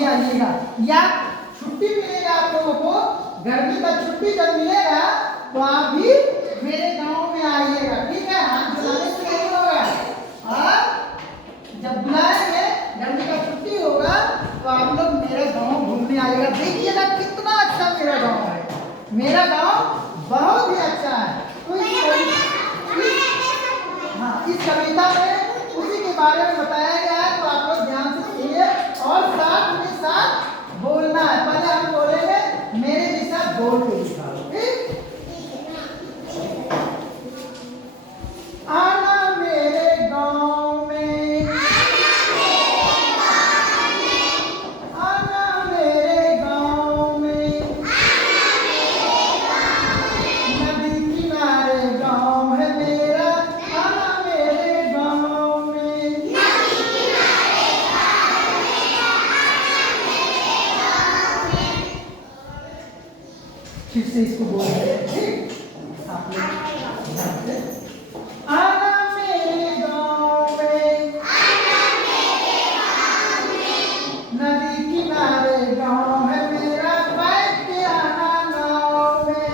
भी आइएगा। या छुट्टी मिलेगा आप लोगों को, गर्मी का छुट्टी जब मिलेगा तो आप भी मेरे गांव में आइएगा, ठीक है। हाथ बुलाने से नहीं होगा, और जब बुलाएंगे गर्मी का छुट्टी होगा तो आप लोग मेरे गांव घूमने आइएगा। देखिएगा कितना अच्छा मेरा गांव है, मेरा गांव बहुत ही अच्छा है। तो इस कविता में उसी के बारे में बताया गया है, तो आप लोग ध्यान से सुनिए और साथ में साथ बोलना है। पहले हम बोलेंगे, मेरे जैसा बोल के दिखाओ, ठीक। आना मेरे गांव में, आना मेरे गांव में, नदी किनारे गांव है मेरा, आना मेरे गांव में। फिर से इसको बोलते हैं, ठीक। आप लोग ध्यान से, आना मेरे गांव में, नदी किनारे गांव है मेरा, बैठ के आना नाव में।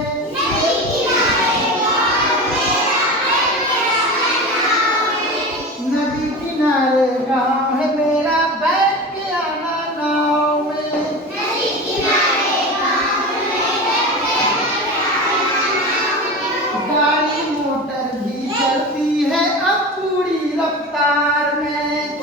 नदी किनारे गांव है मेरा, बैठ के आना नाव में। गाड़ी मोटर भी चलती है अब पूरी रफ्तार में।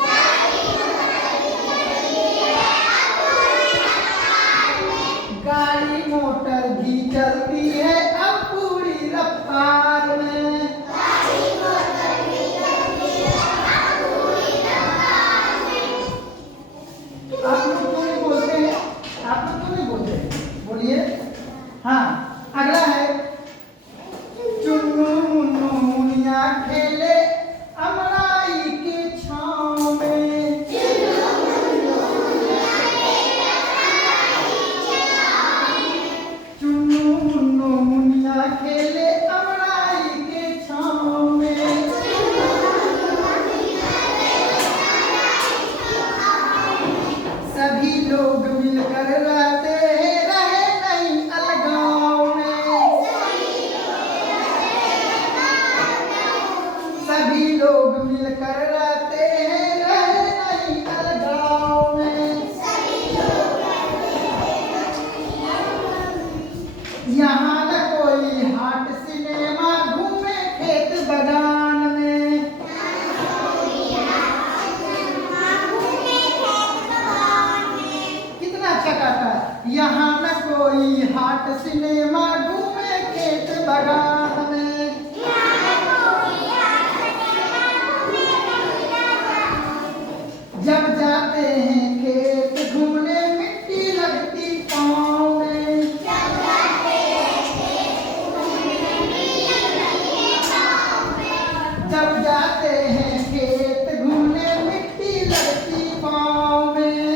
गाड़ी मोटर भी चलती है अब पूरी रफ्तार में। आप लोग क्यों नहीं बोलते हैं, आप लोग क्यों नहीं बोलते हैं, बोलिए। हाँ, अगला है, चुन्नू मुन्नू मुनिया खेले अमराई के छांव में। चुन्नू मुन्नू मुनिया खेले अमराई के छांव में। सभी लोग मिलकर रहते रहे नहीं अलगाव में। सभी लोग मिलकर रहते हैं रहे नहीं अलगाव में। यहाँ न कोई हाट सिनेमा घूमे खेत बागान में। कितना अच्छा गाता है, यहाँ न कोई हाट सिनेमा घूमे खेत बागान में। जब जाते हैं खेत घूमने मिट्टी लगती पाँव में। जब जाते हैं खेत घूमने मिट्टी लगती पाँव में।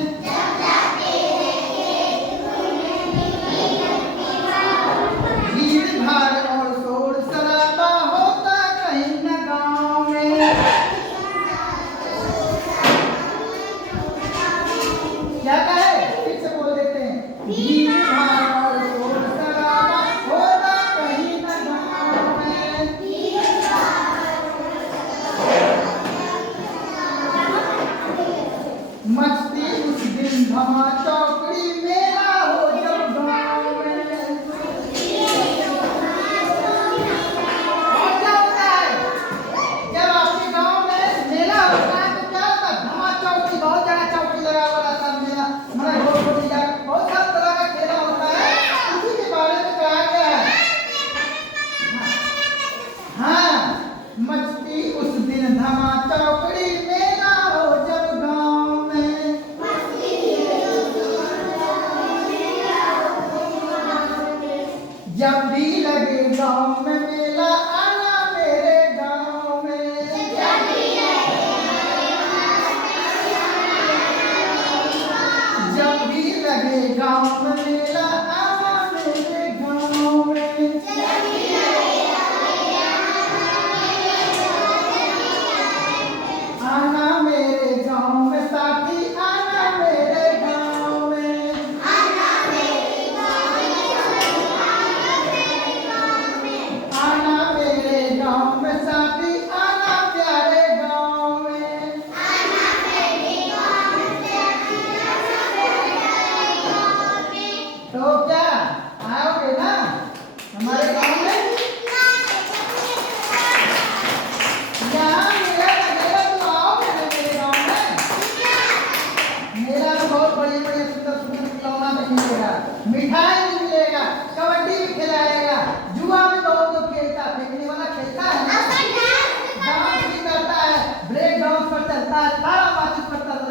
भीड़ भाड़ और शोर शराबा होता कहीं न गाँव में। क्या कहे, फिर से बोल देते हैं, भीड़ भाड़ और शोर शराबा होता कहीं न गाँव में। मस्ती उस दिन धमा चौकड़ी मेला हो जब गाँव में। और क्या होता है, जब आपके गाँव में मेला होता है तो क्या होता है, धमा चौकड़ी, बहुत जगह चौकड़ी लगा हुआ रहता है, मेला मतलब बहुत सारा तरह का खेला होता है, उसी के बारे में कहा गया है। हाँ, मस्ती उस दिन धमा चौकड़ी मेला हो जब गाँव में। जब भी लगे गाँव में मेला, आना मेरे गाँव में। जब भी लगे गाँव में मेला, आना मेरे गाँव में। आना मेरे गाँव में साथी, आना मेरे गाँव तारा माचिस पड़ता था,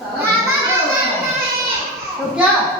तारा क्या होता है? तो क्या